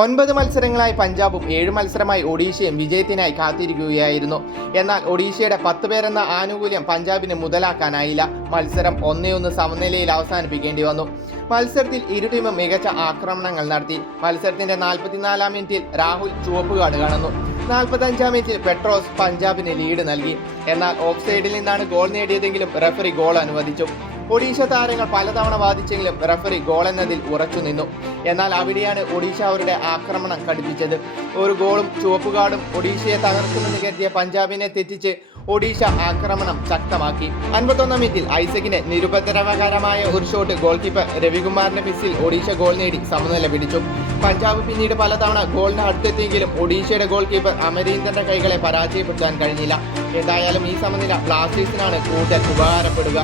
9 മത്സരങ്ങളായി പഞ്ചാബും 7 മത്സരമായി ഒഡീഷയും വിജയത്തിനായി കാത്തിരിക്കുകയായിരുന്നു. എന്നാൽ ഒഡീഷയുടെ 10 പേരെന്ന ആനുകൂല്യം പഞ്ചാബിന് മുതലാക്കാനായില്ല. മത്സരം 1-1 സമനിലയിൽ അവസാനിപ്പിക്കേണ്ടി വന്നു. മത്സരത്തിൽ ഇരു ടീമും മികച്ച ആക്രമണങ്ങൾ നടത്തി. മത്സരത്തിന്റെ 44-ാം മിനിറ്റിൽ രാഹുൽ ചുവപ്പ് കാർഡ് കാണുന്നു. 45-ാം മിനിറ്റിൽ പെട്രോസ് പഞ്ചാബിന് ലീഡ് നൽകി. എന്നാൽ ഓഫ് സൈഡിൽ നിന്നാണ് ഗോൾ നേടിയതെങ്കിലും റഫറി ഗോൾ അനുവദിച്ചു. ഒഡീഷ താരങ്ങൾ പലതവണ വാദിച്ചെങ്കിലും റഫറി ഗോൾ എന്നതിൽ ഉറച്ചു നിന്നു. എന്നാൽ അവിടെയാണ് ഒഡീഷ അവരുടെ ആക്രമണം കടുപ്പിച്ചത്. ഒരു ഗോളും ചുവപ്പ് കാർഡും ഒഡീഷയെ തകർക്കുമെന്ന് കരുതിയ പഞ്ചാബിനെ തെറ്റിച്ച് ഒഡീഷ ആക്രമണം ശക്തമാക്കി. 51-ാം മിനിറ്റിൽ ഐസക്കിന് നിരുപദ്രവകരമായ ഒരു ഷോട്ട് ഗോൾ കീപ്പർ രവികുമാറിന്റെ മിസ്സിൽ ഒഡീഷ ഗോൾ നേടി സമനില പിടിച്ചു. പഞ്ചാബ് പിന്നീട് പലതവണ ഗോളിന് അടുത്തെത്തിയെങ്കിലും ഒഡീഷയുടെ ഗോൾ കീപ്പർ അമരീന്ദറിന്റെ കൈകളെ പരാജയപ്പെടുത്താൻ കഴിഞ്ഞില്ല. എന്തായാലും ഈ സമനില ബ്ലാസ്റ്റേഴ്സിനാണ് കൂടുതൽ ഉപകാരപ്പെടുക.